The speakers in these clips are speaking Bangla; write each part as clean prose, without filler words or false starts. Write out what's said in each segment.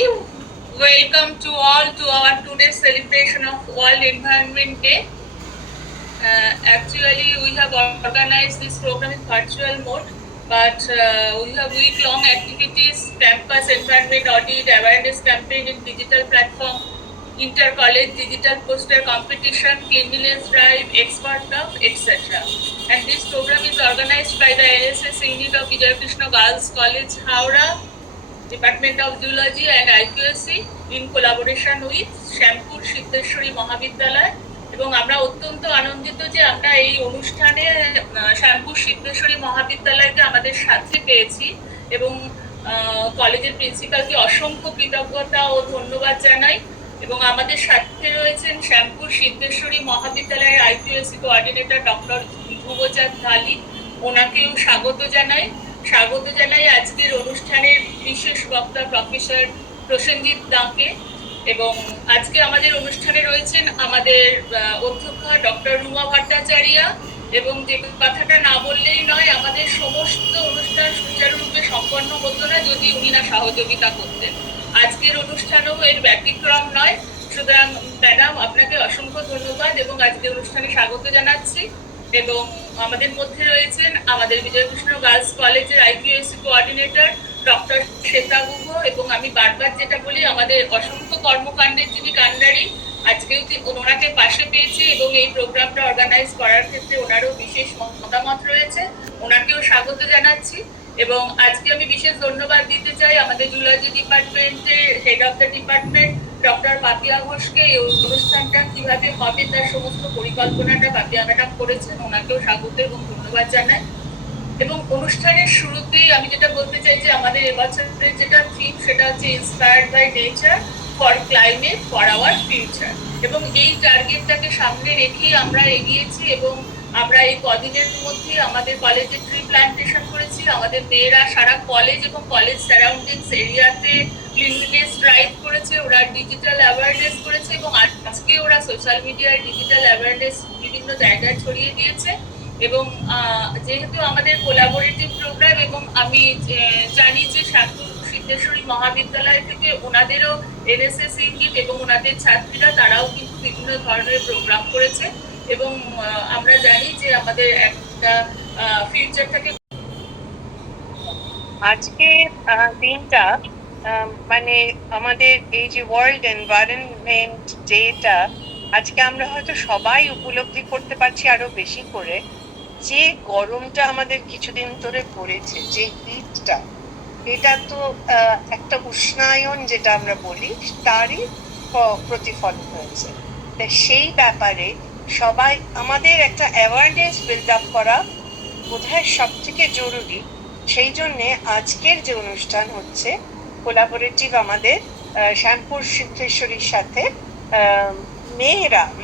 everybody. Welcome to all to our today's celebration of World Environment Day. Actually, we have organized this program in virtual mode, but we have week-long activities, campus environment audit, awareness campaign in digital platform, inter-college digital poster competition, cleanliness drive, expert club, etc. And this program is organized by the NSS unit of Vijay Krishna Girls College, Howrah, Department of Zoology and IQSC in collaboration with Shyampur Siddheshwari মহাবিদ্যালয়। এবং আমরা অত্যন্ত আনন্দিত যে আমরা এই অনুষ্ঠানে শ্যামপুর সিদ্ধেশ্বরী মহাবিদ্যালয়কে আমাদের সাথে পেয়েছি এবং কলেজের প্রিন্সিপালকে অসংখ্য কৃতজ্ঞতা ও ধন্যবাদ জানাই। এবং আমাদের সাথে রয়েছেন শ্যামপুর সিদ্ধেশ্বরী মহাবিদ্যালয়ের আইকিউএসসি কোঅর্ডিনেটর ডক্টর ধ্রুবচাঁদ ঢালি, ওনাকেও স্বাগত জানাই আজকের অনুষ্ঠানের বিশেষ বক্তা প্রফেসর প্রসেনজিৎ দাঁকে। এবং আজকে আমাদের অনুষ্ঠানে রয়েছেন আমাদের অধ্যক্ষ ডক্টর রুমা ভট্টাচার্য। এবং যে কথাটা না বললেই নয়, আমাদের সমস্ত অনুষ্ঠান সুচারুরূপে সম্পন্ন হতো না যদি উনি না সহযোগিতা করতেন। আজকের অনুষ্ঠানেও এর ব্যতিক্রম নয়। সুতরাং ম্যাডাম, আপনাকে অসংখ্য ধন্যবাদ এবং আজকের অনুষ্ঠানে স্বাগত জানাচ্ছি। এবং আমাদের মধ্যে রয়েছেন আমাদের বিজয়কৃষ্ণ গার্লস কলেজের আইকিউএসসি কোঅর্ডিনেটর ডক্টর শ্বেতা গুহ। এবং আমি বারবার যেটা বলি, আমাদের অসংখ্য কর্মকাণ্ডের যিনি কান্ডারি, আজকেও ওনাকে পাশে পেয়েছি এবং এই প্রোগ্রামটা অর্গানাইজ করার ক্ষেত্রে ওনারও বিশেষ মতামত রয়েছে, ওনাকেও স্বাগত জানাচ্ছি। এবং আজকে আমি বিশেষ ধন্যবাদ দিতে চাই আমাদের জুলজি ডিপার্টমেন্টের head of the department doctor Papiya ঘোষকে। এই অনুষ্ঠানটা কিভাবে হবে তার সমস্ত পরিকল্পনাটা পাপিয়া ম্যাডাম করেছেন, ওনাকেও স্বাগত এবং ধন্যবাদ জানাই। এবং অনুষ্ঠানের শুরুতেই আমি যেটা বলতে চাই যে আমাদের এবছরের যেটা থিম সেটা হচ্ছে inspired by nature for climate for our future. এবং এই টার্গেটটাকে সামনে রেখেই আমরা এগিয়েছি এবং আমরা এই কদিনের মধ্যে আমাদের কলেজে ট্রি প্ল্যান্টেশন করেছি। আমাদের মেয়েরা সারা কলেজ এবং কলেজ সারাউন্ডিংস এরিয়াতে ক্লিনলিনেস ড্রাইভ করেছে, ওরা ডিজিটাল অ্যাওয়ারনেস করেছে এবং আজকে ওরা সোশ্যাল মিডিয়ায় ডিজিটাল অ্যাওয়ারনেস বিভিন্ন জায়গায় ছড়িয়ে দিয়েছে। এবং যেহেতু আমাদের কোলাবোরেটিভ প্রোগ্রাম এবং আমি জানি যে শ্যামপুর সিদ্ধেশ্বরী মহাবিদ্যালয় থেকে ওনাদেরও এনএসএস ইউনিট এবং ওনাদের ছাত্রীরা তারাও কিন্তু বিভিন্ন ধরনের প্রোগ্রাম করেছে এবং আমরা জানি যে আমাদের একটা ফিউচারটাকে আজকে দিনটা মানে আমাদের এই যে ওয়ার্ল্ড এনভায়রনমেন্ট ডেটা আজকে আমরা হয়তো সবাই উপলব্ধি করতে পারছি আরো বেশি করে, যে গরমটা আমাদের কিছুদিন ধরে পড়েছে, যে হিটটা, এটা তো একটা উষ্ণায়ন যেটা আমরা বলি তারই প্রতিফলন হয়েছে। সেই ব্যাপারে সবাই আমাদের একটা অ্যাওয়ারনেস বিল্ড আপ করা বোধহয় সব থেকে জরুরি। সেই জন্যে আজকের যে অনুষ্ঠান হচ্ছে কোলাবোরেটিভ আমাদের শ্যামপুর সিদ্ধেশ্বরীর সাথে,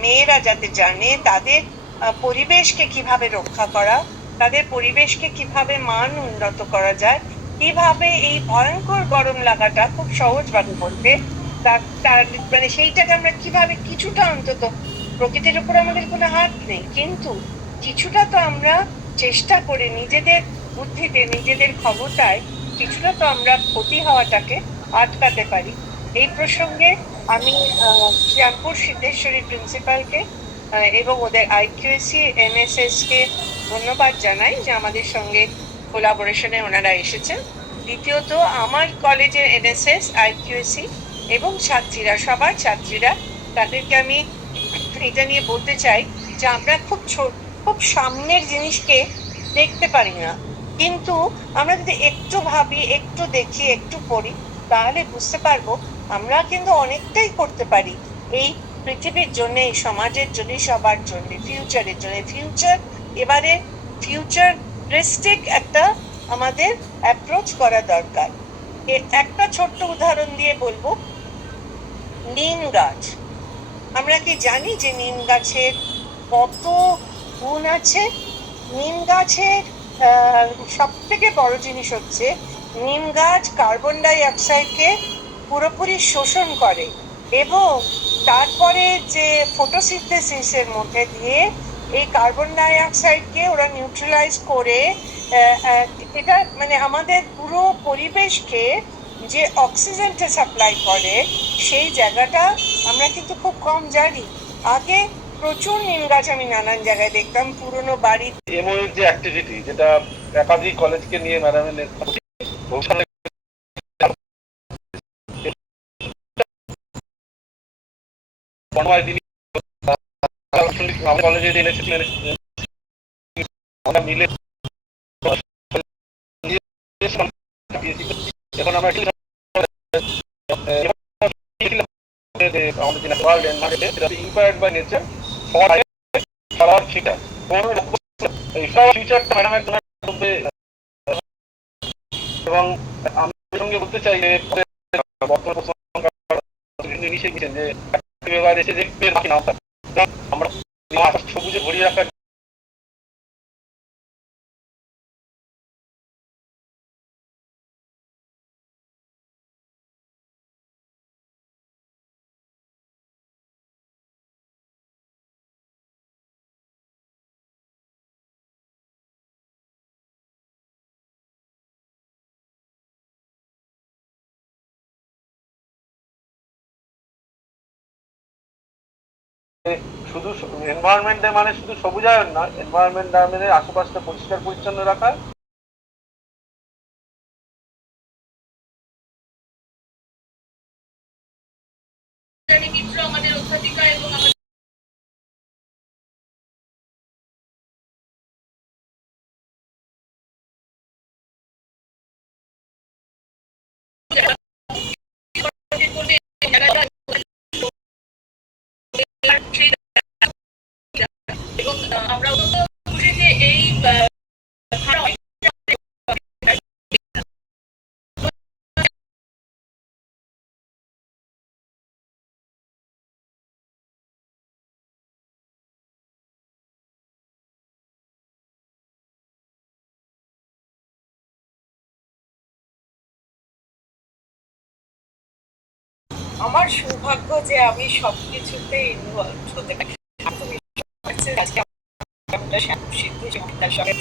মেয়েরা যাতে জানে তাদের পরিবেশকে কিভাবে রক্ষা করা, তাদের পরিবেশকে কিভাবে মান উন্নত করা যায়, কিভাবে এই ভয়ঙ্কর গরম লাগাটা খুব সহজভাবে বলতে তার মানে সেইটাকে আমরা কিভাবে কিছুটা অন্তত, প্রকৃতির উপর আমাদের কোনো হাত নেই, কিন্তু কিছুটা তো আমরা চেষ্টা করে নিজেদের বুদ্ধিতে নিজেদের ক্ষমতায় কিছুটা তো আমরা ক্ষতি হওয়াটাকে আটকাতে পারি। এই প্রসঙ্গে আমি শ্যামপুর সিদ্ধেশ্বরী প্রিন্সিপালকে এবং ওদের আইকিউএসসি এনএসএস কে ধন্যবাদ জানাই যে আমাদের সঙ্গে কোলাবোরেশনে ওনারা এসেছেন। দ্বিতীয়ত আমার কলেজের এনএসএস আইকিউএসসি এবং সবার ছাত্রীরা, তাদেরকে আমি এটা নিয়ে বলতে চাই যে আমরা খুব সামনের জিনিসকে দেখতে পারি না, কিন্তু আমরা যদি একটু ভাবি, একটু দেখি, একটু পড়ি, তাহলে বুঝতে পারবো আমরা কিন্তু অনেকটাই করতে পারি এই পৃথিবীর জন্য, এই সমাজের জন্য, সবার জন্য, ফিউচারের জন্য। এবারে ফিউচারিস্টিক একটা আমাদের অ্যাপ্রোচ করা দরকার। একটা ছোট্ট উদাহরণ দিয়ে বলবো, নিম গাছ। আমরা কি জানি যে নিম গাছের কত গুণ আছে? নিম গাছের সব থেকে বড় জিনিস হচ্ছে নিম গাছ কার্বন ডাই অক্সাইডকে পুরোপুরি শোষণ করে এবং তারপরে যে ফটোসিনথেসিসের মধ্যে দিয়ে এই কার্বন ডাই অক্সাইডকে ওরা নিউট্রালাইজ করে এটা মানে আমাদের পুরো পরিবেশকে যে অক্সিজেনটা সাপ্লাই করে সেই জায়গাটা আমরা কিন্তু খুব কম জানি। আগে প্রচুর নিম গাছ আমি নানান জায়গায় দেখতাম, পুরনো বাড়ি। এমওইর যে অ্যাক্টিভিটি, যেটা একাধিক কলেজকে নিয়ে ম্যাডামের নেতৃত্বে কলেজে আমরা মিলে এখন আমরা আমাদের যেটা ওয়ার্ল্ড এনভায়রনমেন্ট, সেটা impact by nature for for future. এই ফিউচারটা ম্যাডামের এবং আমি সঙ্গে বলতে চাই যে বর্তমান যে এসে যে আমরা সবুজে ভরিয়ে রাখার শুধু এনভায়রনমেন্টে মানে শুধু সবুজায়ন নয়, এনভায়রনমেন্ট মানে আশেপাশটা পরিষ্কার পরিচ্ছন্ন রাখা। মিত্র আমাদের অধ্যাপিকা এবং আমাদের এবং আমরা খুশি যে এই আমার সৌভাগ্য যে আমি সবকিছুতে ইনভলভ হতে পারি। আজকে আমরা সিদ্ধ তার সঙ্গে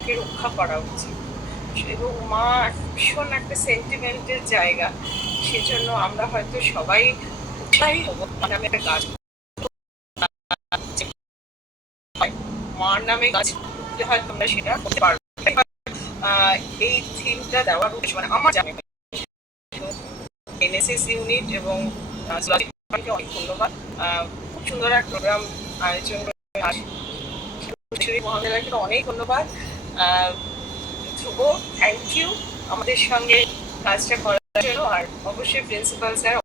রক্ষা করা উচিত এবং মা ভীষণ একটা সেন্টিমেন্টের জায়গা, সেজন্য আমরা হয়তো সবাই উৎসাহী হবো নামে একটা গাছ, মার নামে গাছ উঠলে হয়তো আমরা সেটা করতে পারবো। এই থিমটা দেওয়ার মানে আমার জানি এনএসএস ইউনিট এবং অনেক ধন্যবাদ। খুব সুন্দর এক প্রোগ্রাম আয়োজন করে মহাবিদ্যালয়কে অনেক ধন্যবাদ। ধ্রুব, থ্যাংক ইউ আমাদের সঙ্গে কাজটা করার জন্য, আর অবশ্যই প্রিন্সিপাল স্যার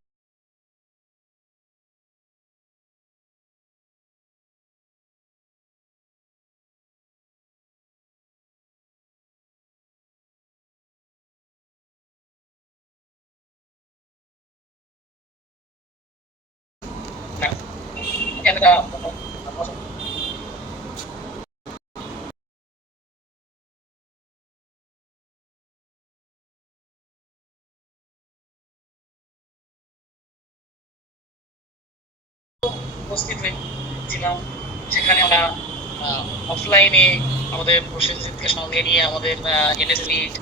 উপস্থিত হয়েছিলাম, যেখানে আমরা অফলাইনে আমাদের প্রসেনজিৎকে সঙ্গে নিয়ে আমাদের এনএসএস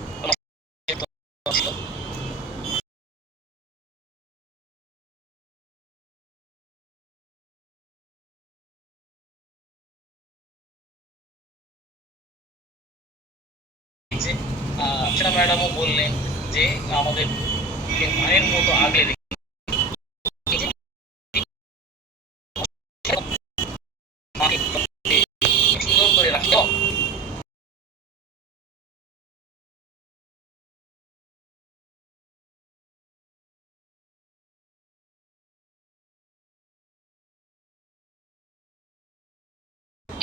সেটা ম্যাডামও বললেন যে আমাদের মায়ের মতো আগলে সুন্দর করে রাখতে।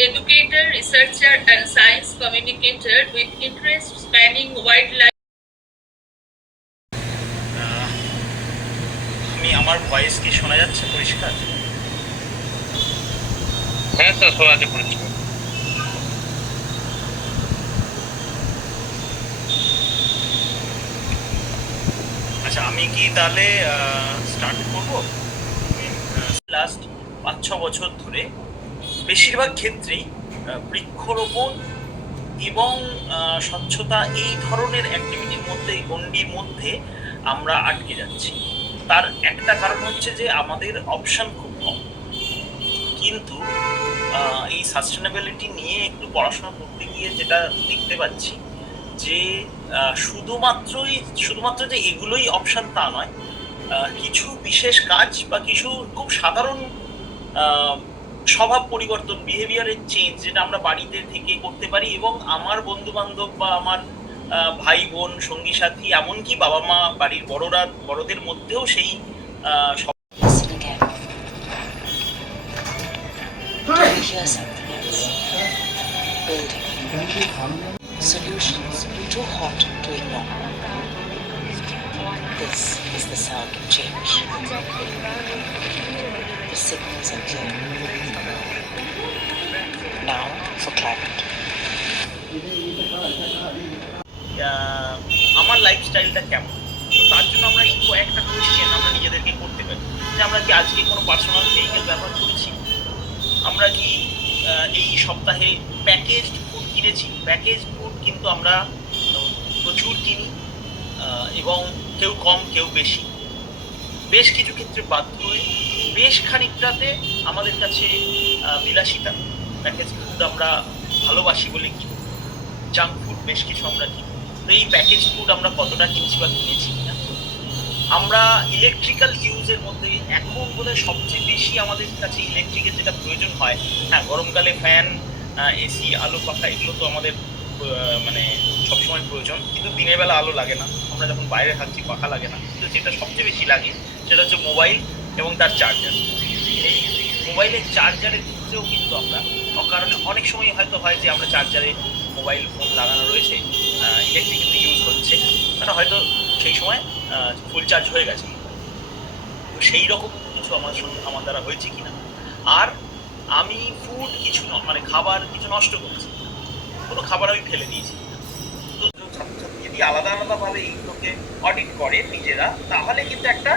educator, researcher, and science communicator with interests spanning wildlife. আমার ভয়েস কি শোনা যাচ্ছে পরিষ্কার? হ্যাঁ স্যার, শোনা যাচ্ছে পরিষ্কার। আচ্ছা, আমি কি তাহলে স্টার্ট করব? লাস্ট 5-6 বছর ধরে বেশিরভাগ ক্ষেত্রেই বৃক্ষরোপণ এবং স্বচ্ছতা এই ধরনের অ্যাক্টিভিটির মধ্যে, গণ্ডির মধ্যে আমরা আটকে যাচ্ছি। তার একটা কারণ হচ্ছে যে আমাদের অপশন খুব কম। কিন্তু এই সাস্টেনেবিলিটি নিয়ে একটু পড়াশোনা করতে গিয়ে যেটা দেখতে পাচ্ছি যে শুধুমাত্র যে এগুলোই অপশন তা নয়, কিছু বিশেষ কাজ বা কিছু খুব সাধারণ স্বভাব পরিবর্তন, বিহেভিয়ারের চেঞ্জ, যেটা আমরা বাড়িতে থেকে করতে পারি এবং আমার বন্ধু বান্ধব বা আমার ভাই বোন, সঙ্গী সাথী, এমনকি বাবা মা, বাড়ির বড়দের মধ্যেও সেই Listen again. Do you hear something else? Building. Solutions too hot to ignore. This is the sound of change. The signals are clear. Now for climate. আমার লাইফস্টাইলটা কেমন, তো তার জন্য আমরা এই কয়েকটা কোয়েশ্চেন আমরা নিজেদেরকে করতে পারি যে আমরা কি আজকে কোনো পার্সোনাল ভেহিকেল ব্যবহার করেছি, আমরা কি এই সপ্তাহে প্যাকেজড ফুড কিনেছি। প্যাকেজড ফুড কিন্তু আমরা প্রচুর কিনি এবং কেউ কম কেউ বেশি, বেশ কিছু ক্ষেত্রে বাধ্য হয়ে, বেশ খানিকটাতে আমাদের কাছে বিলাসিতা। প্যাকেজ ফুড আমরা ভালোবাসি বলে কিনি, জাঙ্ক ফুড বেশ কিছু আমরা কিনি। তো এই প্যাকেজ ফুড আমরা কতটা কিনছি বা কিনেছি কিনা। আমরা ইলেকট্রিক্যাল ইউজের মধ্যে এখন বোধহয় সবচেয়ে বেশি আমাদের কাছে ইলেকট্রিকের যেটা প্রয়োজন হয়, হ্যাঁ গরমকালে ফ্যান, এসি, আলো পাখা এগুলো তো আমাদের মানে সবসময় প্রয়োজন, কিন্তু দিনের বেলা আলো লাগে না, আমরা যখন বাইরে থাকছি পাখা লাগে না। কিন্তু যেটা সবচেয়ে বেশি লাগে সেটা হচ্ছে মোবাইল এবং তার চার্জার। এই মোবাইলের চার্জারের ক্ষেত্রেও কিন্তু আমরা অকারণে অনেক সময় হয়তো হয় যে আমরা চার্জারে মোবাইল ফোন লাগানো রয়েছে, ইলেকট্রিক কিন্তু ইউজ হচ্ছে, তারা হয়তো সেই সময় ফুল চার্জ হয়ে গেছে। তো সেই রকম কিছু আমার দ্বারা হয়েছে কিনা, আর আমি ফুড কিছু মানে খাবার কিছু নষ্ট করেছি, কোনো খাবার আমি ফেলে দিয়েছি। তো ছাত্রছাত্রী যদি আলাদা আলাদাভাবে এইগুলোকে অডিট করে নিজেরা, তাহলে কিন্তু একটা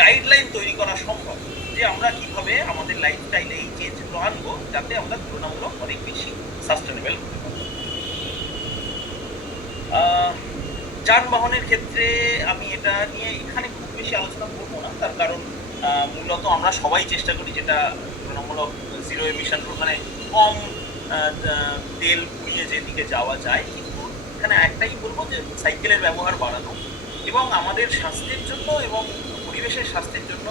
গাইডলাইন তৈরি করা সম্ভব যে আমরা কিভাবে আমাদের লাইফস্টাইলে এই চেঞ্জগুলো আনবো যাতে আমরা তুলনামূলক অনেক বেশি সাস্টেনেবল হতে পারি। যানবাহনের ক্ষেত্রে আমি এটা নিয়ে এখানে খুব বেশি আলোচনা করবো না, তার কারণ মূলত আমরা সবাই চেষ্টা করি যেটা তুলনামূলক জিরো এমিশন, মানে কম তেল পুড়িয়ে যেদিকে যাওয়া যায়। কিন্তু এখানে একটাই বলবো যে সাইকেলের ব্যবহার বাড়ানো এবং আমাদের স্বাস্থ্যের জন্য এবং পরিবেশের স্বাস্থ্যের জন্য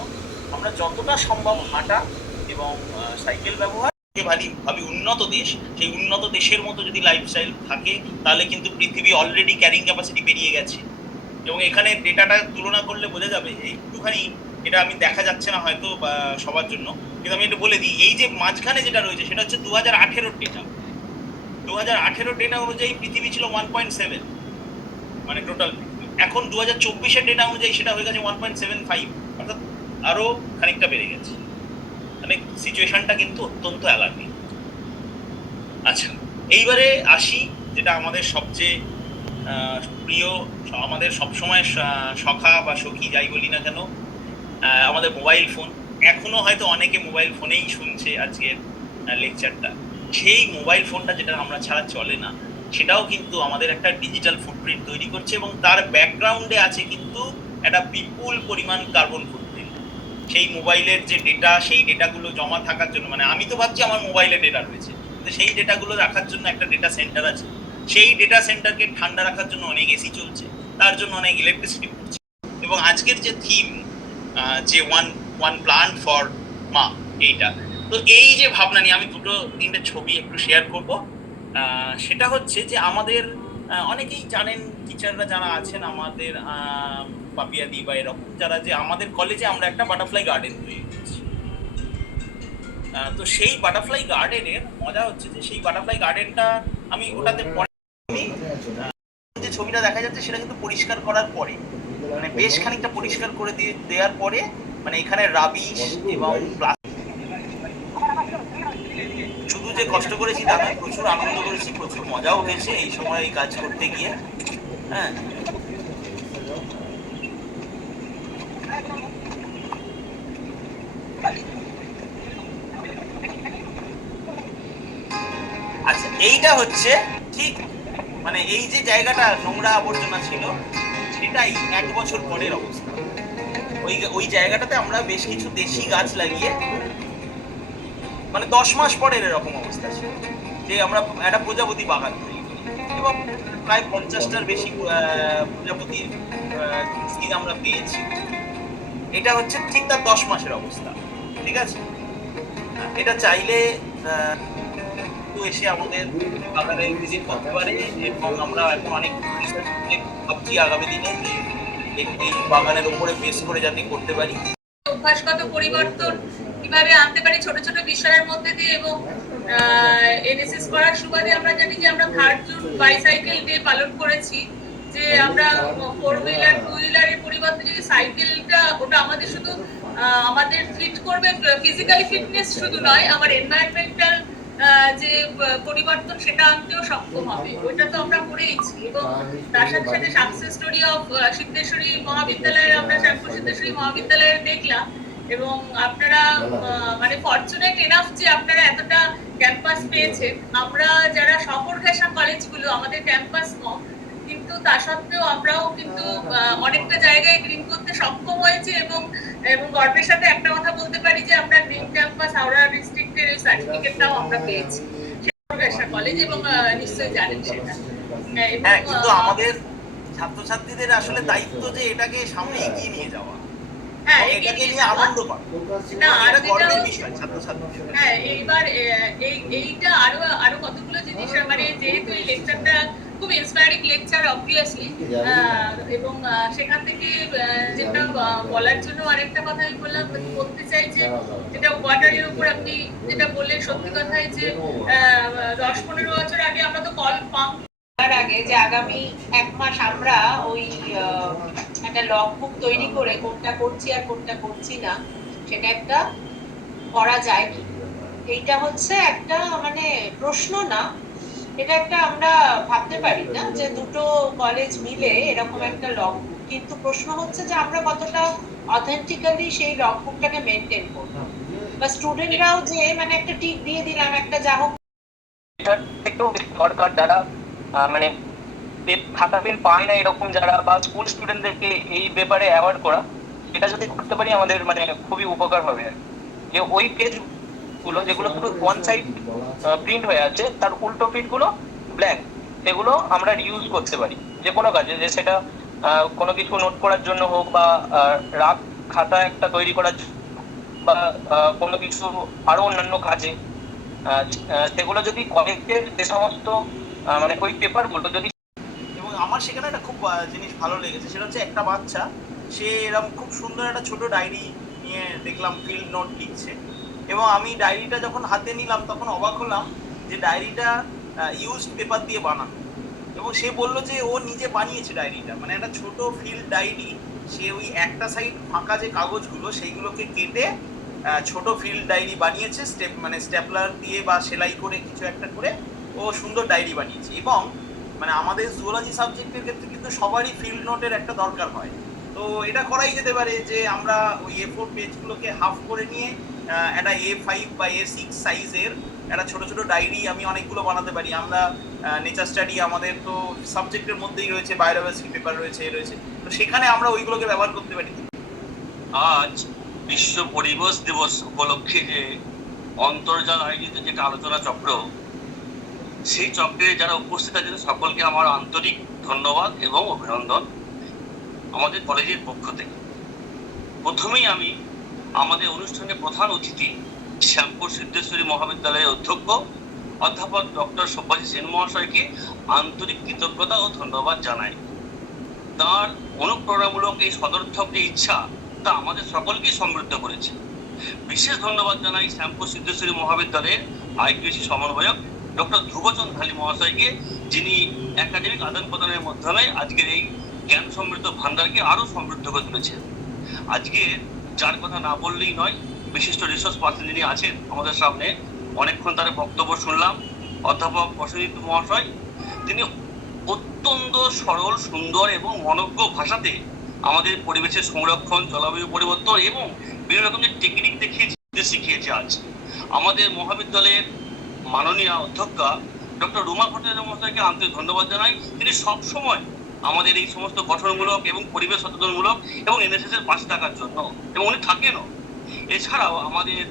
আমরা যতটা সম্ভব হাঁটা এবং সাইকেল ব্যবহার। ভাবি উন্নত দেশ, সেই উন্নত দেশের মতো যদি লাইফস্টাইল থাকে তাহলে কিন্তু পৃথিবী অলরেডি ক্যারিং ক্যাপাসিটি পেরিয়ে গেছে। এবং এখানে ডেটাটা তুলনা করলে বোঝা যাবে, একটুখানি এটা আমি দেখা যাচ্ছে না হয়তো বা সবার জন্য, কিন্তু আমি একটু বলে দিই। এই যে মাঝখানে যেটা রয়েছে সেটা হচ্ছে 2018 ডেটা। 2018 ডেটা অনুযায়ী পৃথিবী ছিল 1.7, মানে টোটাল। এখন 2024 ডেটা অনুযায়ী সেটা হয়ে গেছে 1.75, অর্থাৎ আরও খানিকটা বেড়ে গেছে। মানে সিচুয়েশনটা কিন্তু অত্যন্ত অ্যালার্মিং। আচ্ছা, এইবারে আসি যেটা আমাদের সবচেয়ে প্রিয়, আমাদের সবসময় সখা বা সখী যাই বলি না কেন, আমাদের মোবাইল ফোন। এখনো হয়তো অনেকে মোবাইল ফোনেই শুনছে আজকের লেকচারটা। সেই মোবাইল ফোনটা যেটা আমরা ছাড়া চলে না, সেটাও কিন্তু আমাদের একটা ডিজিটাল ফুটপ্রিন্ট তৈরি করছে এবং তার ব্যাকগ্রাউন্ডে আছে কিন্তু একটা বিপুল পরিমাণ কার্বন ফুটপ্রিন্ট। সেই মোবাইলের যে ডেটা, সেই ডেটাগুলো জমা থাকার জন্য, মানে আমি তো ভাবছি আমার মোবাইলে ডেটা রয়েছে, কিন্তু সেই ডেটাগুলো রাখার জন্য একটা ডেটা সেন্টার আছে। সেই ডেটা সেন্টারকে ঠান্ডা রাখার জন্য অনেক এসি চলছে, তার জন্য অনেক ইলেকট্রিসিটি পড়ছে। এবং আজকের যে থিম, যে ওয়ান প্ল্যান্ট ফর মা, এইটা তো এই যে ভাবনা নিয়ে আমি 2-3টে ছবি একটু শেয়ার করব। সেটা হচ্ছে যে আমাদের অনেকেই জানেন, টিচাররা যারা আছেন আমাদের, পাপিয়াদি বা এরকম যারা, যে আমাদের কলেজে আমরা একটা বাটারফ্লাই গার্ডেন তৈরি করছি। তো সেই বাটারফ্লাই গার্ডেনের মজা হচ্ছে যে সেই বাটারফ্লাই গার্ডেনটা আমি ওটাতে যে ছবিটা দেখা যাচ্ছে সেটা কিন্তু পরিষ্কার করার পরে মানে বেশ খানিকটা পরিষ্কার করে দেওয়ার পরে মানে এখানে রাবিশ এবং শুধু যে কষ্ট করেছি তা নয়, প্রচুর আনন্দ করেছি, প্রচুর মজাও হয়েছে এই সময় এই কাজ করতে গিয়ে। হ্যাঁ, আচ্ছা এইটা হচ্ছে ঠিক মানে এই যে জায়গাটা নোংরা আবর্জনা ছিল সেটাই 1 বছর পরের অবস্থা। ওই জায়গাটাতে আমরা বেশ কিছু দেশি গাছ লাগিয়ে মানে 10 মাস পরের এরকম অবস্থা ছিল যে আমরা একটা প্রজাপতি বাগান তৈরি করি এবং প্রায় 50টার বেশি প্রজাপতির সিড আমরা পেয়েছি। এটা হচ্ছে ঠিক তার 10 মাসের অবস্থা। ঠিক আছে, এটা চাইলে এসে আমাদের বাগানে ভিজিট করতে পারে এবং আমরা এখন অনেক ভাবছি আগামী দিনে যে এই বাগানের উপরে বেস করে যাতে করতে পারি। অভ্যাসগত পরিবর্তন কিভাবে আনতে পারি ছোট ছোট বিষয়ের মধ্যে দিয়ে, এবং এনএসএস করার সুবাদে আমরা জানি যে আমরা 3 জুন বাইসাইকেল ডে পালন করেছি, যে আমরা 4 হুইলার 2 হুইলারের পরিবর্তে যদি সাইকেলটা, ওটা আমাদের শুধু আমাদের ফিট করবে, ফিজিক্যালি ফিটনেস শুধু নয়, আমার এনভায়রনমেন্টাল যে পরিবর্তন সেটা আনতেও সক্ষম হবে। ওইটা তো আমরা করেইছি এবং তার সাথে সাথে সাকসেস স্টোরি অফ সিদ্ধেশ্বরী মহাবিদ্যালয়ের, আমরা শ্যামপুর সিদ্ধেশ্বরী মহাবিদ্যালয়ের দেখলাম এবং আপনারা মানে ফরচুনেট এনাফ যে আপনারা এতটা ক্যাম্পাস পেয়েছেন। আমরা যারা শহর ঘেঁষা কলেজগুলো আমাদের ক্যাম্পাস কম, কিন্তু তা সত্ত্বেও আমরাও কিন্তু অনেকটা জায়গায় গ্রিন করতে সক্ষম হয়েছে এবং গর্বের সাথে একটা কথা বলতে পারি যে আমরা গ্রিন ক্যাম্পাস হাওড়া ডিস্ট্রিক্টের এই সার্টিফিকেটটাও আমরা পেয়েছি কলেজ, এবং নিশ্চয়ই জানেন সেটা। হ্যাঁ, কিন্তু আমাদের ছাত্রছাত্রীদের আসলে দায়িত্ব যে এটাকে সামনে এগিয়ে নিয়ে যাওয়া, হ্যাঁ, এটাকে নিয়ে আনন্দ করা, না এটা গর্বের বিষয় ছাত্রছাত্রী। হ্যাঁ, এইবার এইটা আরো কতগুলো জিনিস, মানে যেহেতু এই লেকচারটা খুব ইন্সপায়ারিং লেকচার অবভিয়াসলি, এবং সেখান থেকে যেটা বলার জন্য আরেকটা কথা আমি বলতে চাই যে যেটা ওয়াটারের উপর আপনি যেটা বললেন, সত্যি কথাই যে 10-15 বছর আগে আমরা তো কল পাম্প আগে যে আগামী 1 মাস আমরা ওই একটা লগ বুক তৈরি করে কোনটা করছি আর কোনটা করছি না সেটা একটা করা যায় কি, এইটা হচ্ছে একটা মানে প্রশ্ন না, এটা একটা আমরা ভাবতে পারি না যে দুটো কলেজ মিলে এরকম একটা লগ বুক, কিন্তু প্রশ্ন হচ্ছে যে আমরা কতটা অথেন্টিক্যালি সেই লগ বুকটাকে মেনটেন করবো, বা স্টুডেন্টরাও যে মানে একটা টিক দিয়ে দিলাম একটা যা হোক, এটার থেকেও সরকার যারা মানে খাতা পেন পায় না এরকম যারা, বা স্কুল স্টুডেন্টদেরকে এই ব্যাপারে অ্যাওয়ার্ড করা, এটা যদি করতে পারি আমাদের মানে খুবই উপকার হবে। যে ওই পেজগুলো যেগুলো শুধু ওয়ান সাইড প্রিন্ট হয়ে আছে, তার উল্টো প্রিন্টগুলো ব্ল্যাঙ্ক, সেগুলো আমরা রিউজ করতে পারি যে কোনো কাজে, যে সেটা কোনো কিছু নোট করার জন্য হোক, বা রাগ খাতা একটা তৈরি করার জন্য, বা কোনো কিছু আরো অন্যান্য কাজে, সেগুলো যদি কলেজের যে সমস্ত মানে ওই পেপারগুলো যদি। এবং আমার সেখানে একটা খুব জিনিস ভালো লেগেছে, সেটা হচ্ছে একটা বাচ্চা সে এরকম খুব সুন্দর একটা ছোট ডায়েরি নিয়ে দেখলাম ফিল্ড নোট লিখছে, এবং আমি ডায়েরিটা যখন হাতে নিলাম তখন অবাক হলাম যে ডায়েরিটা ইউজড পেপার দিয়ে বানানো, এবং সে বললো যে ও নিজে বানিয়েছে ডায়েরিটা, মানে একটা ছোট ফিল্ড ডায়েরি, সে ওই একটা সাইড ফাঁকা যে কাগজগুলো সেইগুলোকে কেটে ছোট ফিল্ড ডায়েরি বানিয়েছে, মানে স্টেপলার দিয়ে বা সেলাই করে কিছু একটা করে ও সুন্দর ডায়েরি বানিয়েছে। এবং মানে আমাদের জুওলজি সাবজেক্টের ক্ষেত্রে কিন্তু সবারই ফিল্ড নোটের একটা দরকার হয়, তো এটা করাই যেতে পারে যে আমরা ওই A4 পেজগুলোকে হাফ করে নিয়ে একটা A5 বা A6 সাইজের একটা ছোট ছোট ডায়েরি আমি অনেকগুলো বানাতে পারি। আমরা নেচার স্টাডি আমাদের তো সাবজেক্টের মধ্যেই রয়েছে, বায়োডাইভার্সিটি পেপার রয়েছে, তো সেখানে আমরা ওইগুলোকে ব্যবহার করতে পারি। আজ বিশ্ব পরিবেশ দিবস উপলক্ষে যে অন্তর্জাল আয়োজিত যেটা আলোচনা চক্র, সেই চক্রে যারা উপস্থিত আছেন সকলকে আমার আন্তরিক ধন্যবাদ এবং অভিনন্দন আমাদের কলেজের পক্ষ থেকে। প্রথমেই আমি আমাদের অনুষ্ঠানের প্রধান অতিথি শ্যামপুর সিদ্ধেশ্বরী মহাবিদ্যালয়ের অধ্যক্ষ অধ্যাপক ডক্টর সব্যাশী সেন মহাশয়কে আন্তরিক কৃতজ্ঞতা ও ধন্যবাদ জানাই। তাঁর অনুপ্রেরণামূলক এই সদর্থক যে ইচ্ছা তা আমাদের সকলকেই সমৃদ্ধ করেছে। বিশেষ ধন্যবাদ জানাই শ্যামপুর সিদ্ধেশ্বরী মহাবিদ্যালয়ের আইকিউসি সমন্বয়ক ডক্টর ধ্রুবচন্দ্র ঢালি মহাশয়কে, যিনি একাডেমিক আদান প্রদানের মাধ্যমে আজকের এই জ্ঞান সমৃদ্ধ ভান্ডারকে আরো সমৃদ্ধ করে তুলেছেন। আজকে যার কথা না বললেই নয়, বিশিষ্ট রিসোর্স পার্সন যিনি আছেন আমাদের সামনে, অনেকক্ষণ তার বক্তব্য শুনলাম, অধ্যাপক প্রসেনজিৎ মহাশয়, তিনি অত্যন্ত সরল, সুন্দর এবং মনজ্ঞ ভাষাতে আমাদের পরিবেশের সংরক্ষণ, জলবায়ু পরিবর্তন এবং বিভিন্ন রকমের টেকনিক শিখিয়েছে। আজ আমাদের মহাবিদ্যালয়ের মাননীয় অধ্যক্ষা ডক্টর রুমা ভট্টাচার্য মহাশয়কে আন্তরিক ধন্যবাদ জানাই। তিনি সবসময় আমাদের এই সমস্ত গঠনমূলক এবং পরিবেশ সচেতনমূলক এবং এনএসএস এর পাশে থাকার জন্য, এবং উনি থাকেনও। এছাড়াও আমাদের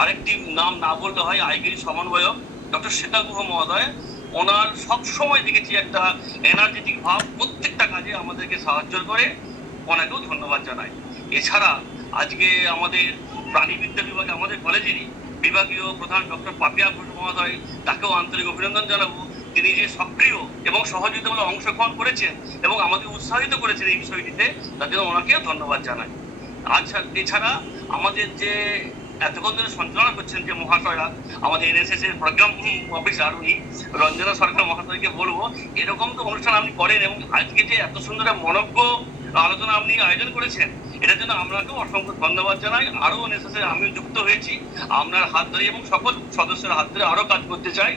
আরেকটি নাম না বলতে হয়, আইগিরি সমন্বয়ক ডক্টর শ্বেতা গুহ মহোদয়, ওনার সবসময় দেখেছি একটা এনার্জেটিক ভাব, প্রত্যেকটা কাজে আমাদেরকে সাহায্য করে, ওনাকেও ধন্যবাদ জানাই। এছাড়া আজকে আমাদের প্রাণীবিদ্যা বিভাগে আমাদের কলেজেরই বিভাগীয় প্রধান ডক্টর পাপিয়া ঘোষ মহোদয়, তাকেও আন্তরিক অভিনন্দন জানাবো। তিনি যে সক্রিয় এবং সহযোগিতামূলক অংশগ্রহণ করেছেন এবং আমাদের উৎসাহিত করেছেন এই বিষয়টিতে, তার জন্য ওনাকেও ধন্যবাদ জানাই। আচ্ছা, এছাড়া আমাদের যে এতক্ষণ ধরে সঞ্চালনা করছেন যে মহাশয়রা, আমাদের এনএসএস এর প্রোগ্রাম অফিসার উনি রঞ্জনা সরকার মহাশয়কে বলবো, এরকম তো অনুষ্ঠান আপনি করেন এবং আজকে যে এত সুন্দর মনজ্ঞ আলোচনা আপনি আয়োজন করেছেন, এটার জন্য আপনাকেও অসংখ্য ধন্যবাদ জানাই। আরো এনএসএস এ আমিও যুক্ত হয়েছি, আপনার হাত ধরে এবং সকল সদস্যের হাত ধরে আরো কাজ করতে চাই।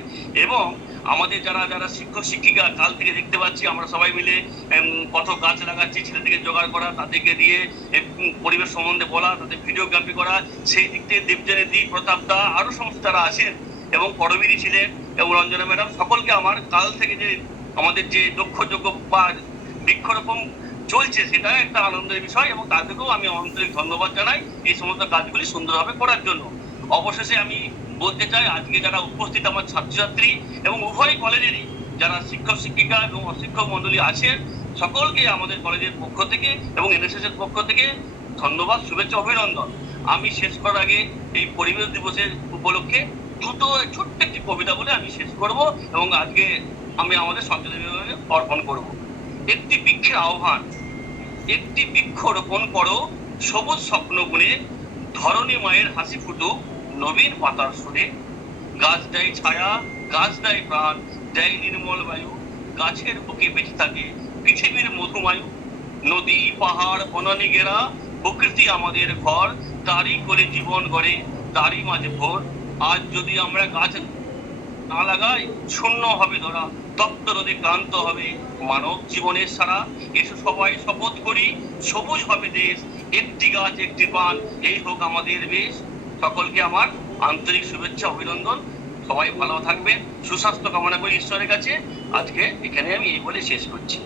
এবং আমাদের যারা যারা শিক্ষক শিক্ষিকা কাল থেকে দেখতে পাচ্ছি, আমরা সবাই মিলে কত গাছ লাগাচ্ছি, ছেলেদেরকে জোগাড় করা, তাদেরকে দিয়ে পরিবেশ সম্বন্ধে বলা, তাদের ভিডিওগ্রাফি করা, সেই দিক থেকে দেবজানী দি, প্রতাপ দা, আরো সমস্ত যারা আছেন এবং করবীরই ছিলেন এবং রঞ্জনা ম্যাডাম, সকলকে আমার কাল থেকে যে আমাদের যে দক্ষযোগ্য বা বৃক্ষরোপণ চলছে, সেটা একটা আনন্দের বিষয় এবং তাদেরকেও আমি আন্তরিক ধন্যবাদ জানাই এই সমস্ত কাজগুলি সুন্দরভাবে করার জন্য। অবশেষে আমি বলতে চাই, আজকে যারা উপস্থিত আমার ছাত্রছাত্রী এবং উভয় কলেজেরই যারা শিক্ষক শিক্ষিকা এবং অশিক্ষক মন্ডলী আছেন, সকলকে আমাদের কলেজের পক্ষ থেকে এবং এনএসএস এর পক্ষ থেকে ধন্যবাদ, শুভেচ্ছা, অভিনন্দন। আমি শেষ করার আগে এই পরিবেশ দিবসের উপলক্ষে দুটো ছোট্ট একটি কবিতা বলে আমি শেষ করব এবং আজকে আমি আমাদের সঞ্চালক বিভাগে অর্পণ করব। একটি বৃক্ষের আহ্বান, একটি বৃক্ষ রোপণ করো সবুজ স্বপ্ন গুণে, ধরণী মায়ের হাসি ফুটুক নবীন পাতার সুরে। গাছ দেয় ছায়া, গাছ দেয় প্রাণ, দেয় নির্মল বায়ু, গাছের বুকে বেঁচে থাকে পৃথিবীর মধুমায়ু। নদী পাহাড় বনানী ঘেরা প্রকৃতি আমাদের ঘর, তারই করে জীবন গড়ে, তারই মাঝে ভোর। আজ যদি আমরা গাছ না লাগাই, শূন্য হবে ধরা, তপ্ত রোদে ক্লান্ত হবে মানব জীবনের সারা। এসো সবাই শপথ করি, সবুজ হবে দেশ, একটি গাছ একটি প্রাণ, এই হোক আমাদের বেশ। সকলকে আমার আন্তরিক শুভেচ্ছা, অভিনন্দন। সবাই ভালো থাকবেন, সুস্বাস্থ্য কামনা করি ঈশ্বরের কাছে। আজকে এখানে আমি এই বলে শেষ করছি।